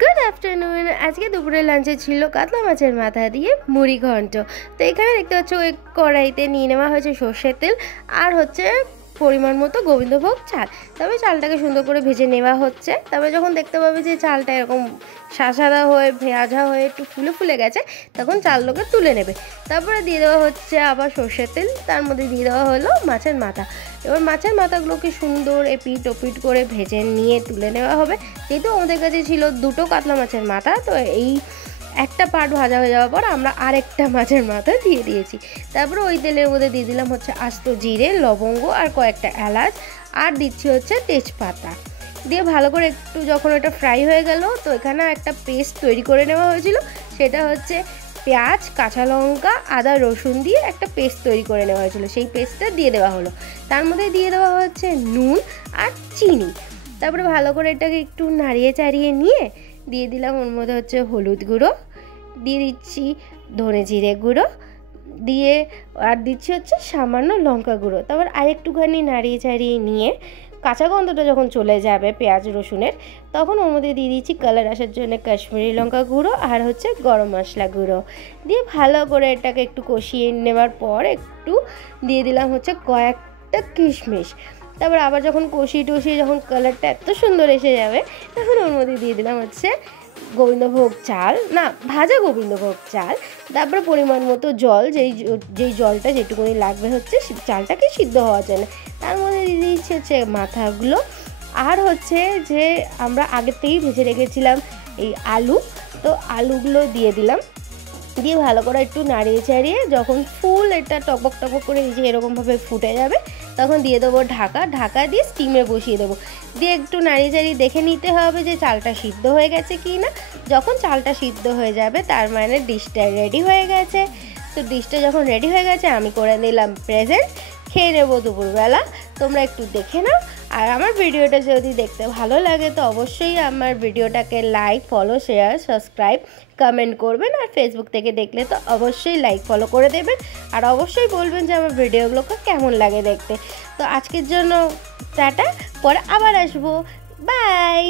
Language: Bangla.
Good afternoon. আজকে দুপুরে লাঞ্চে ছিল কাতলা মাছের মাথা দিয়ে মুড়ি ঘন্ট। তো এখানে দেখতে পাচ্ছ ওই কড়াইতে নিয়ে নেওয়া হয়েছে সর্ষের তেল আর হচ্ছে পরিমাণ মতো গোবিন্দভোগ চাল। তবে চালটাকে সুন্দর করে ভেজে নেওয়া হচ্ছে। তবে যখন দেখতে পাবে যে চালটা এরকম সাদা হয়ে ভাজা হয়ে একটু ফুলে ফুলে গেছে, তখন চালটাকে তুলে নেবে। তারপরে দিয়ে দেওয়া হচ্ছে আবার সর্ষের তেল, তার মধ্যে দিয়ে দেওয়া হলো মাছের মাথা। এবার মাছের মাথাগুলোকে সুন্দর এপিট ওপিট করে ভেজে নিয়ে তুলে নেওয়া হবে। যেহেতু আমাদের কাছে ছিল দুটো কাতলা মাছের মাথা, তো এই একটা পার্ট ভাজা হয়ে যাওয়ার পর আমরা আরেকটা মাছের মাথা দিয়ে দিয়েছি। তারপরে ওই তেলের মধ্যে দিয়ে দিলাম হচ্ছে আস্ত জিরে, লবঙ্গ আর কয়েকটা এলাচ, আর দিচ্ছি হচ্ছে তেজপাতা দিয়ে ভালো করে একটু যখন ওটা ফ্রাই হয়ে গেল, তো এখানে একটা পেস্ট তৈরি করে নেওয়া হয়েছিল। সেটা হচ্ছে পেঁয়াজ, কাঁচা লঙ্কা, আদা, রসুন দিয়ে একটা পেস্ট তৈরি করে নেওয়া হয়েছিল। সেই পেস্টটা দিয়ে দেওয়া হলো। তার মধ্যে দিয়ে দেওয়া হচ্ছে নুন আর চিনি। তারপরে ভালো করে এটাকে একটু নাড়িয়ে চাড়িয়ে নিয়ে দিয়ে দিলাম ওর মধ্যে হচ্ছে হলুদ গুঁড়ো, দিয়ে দিচ্ছি ধনে জিরে গুঁড়ো, দিয়ে আর দিচ্ছি হচ্ছে সামান্য লঙ্কা গুঁড়ো। তারপর আরেকটুখানি নাড়িয়ে চাড়িয়ে নিয়ে কাঁচা গন্ধটা যখন চলে যাবে পেঁয়াজ রসুনের, তখন ওর মধ্যে দিয়ে দিচ্ছি কালার আসার জন্য কাশ্মীরি লঙ্কা গুঁড়ো আর হচ্ছে গরম মশলা গুঁড়ো। দিয়ে ভালো করে এটাকে একটু কষিয়ে নেওয়ার পর একটু দিয়ে দিলাম হচ্ছে কয়েকটা কিশমিশ। তারপর আবার যখন কষিয়ে যখন কালারটা এত সুন্দর এসে যাবে, তখন ওর মধ্যে দিয়ে দিলাম হচ্ছে গোবিন্দভোগ চাল, না ভাজা গোবিন্দভোগ চাল। তারপরে পরিমাণ মতো জল, যেই জলটা যেটুকুনি লাগবে হচ্ছে চালটাকে সিদ্ধ হওয়ার জন্য। তার মধ্যে দিয়ে দিচ্ছি হচ্ছে মাথাগুলো, আর হচ্ছে যে আমরা আগের থেকেই ভেজে রেখেছিলাম এই আলু, তো আলুগুলো দিয়ে দিলাম। দিয়ে ভালো করে একটু নাড়িয়ে চাড়িয়ে যখন ফুল এটা টপক টপক করে এই যে এরকমভাবে ফুটে যাবে, তখন দিয়ে দেবো ঢাকা দিয়ে স্টিমে বসিয়ে দেবো। দিয়ে একটু নাড়িয়ে চাড়িয়ে দেখে নিতে হবে যে চালটা সিদ্ধ হয়ে গেছে কি না। যখন চালটা সিদ্ধ হয়ে যাবে তার মানে ডিশটা রেডি হয়ে গেছে। তো ডিশটা যখন রেডি হয়ে গেছে আমি করে নিলাম প্রেজেন্ট, খেয়ে নেবো দুপুরবেলা। তোমরা একটু দেখে নাও। আর আমার ভিডিওটা যদি দেখতে ভালো লাগে তো অবশ্যই আমার ভিডিওটাকে like, follow, share, subscribe, comment করবেন। আর ফেসবুক থেকে দেখলে তো অবশ্যই লাইক ফলো করে দেবেন। আর অবশ্যই বলবেন যে আমার ভিডিওগুলোকে কেমন লাগে দেখতে। তো আজকের জন্য টাটা, পরে আবার আসবো। বাই।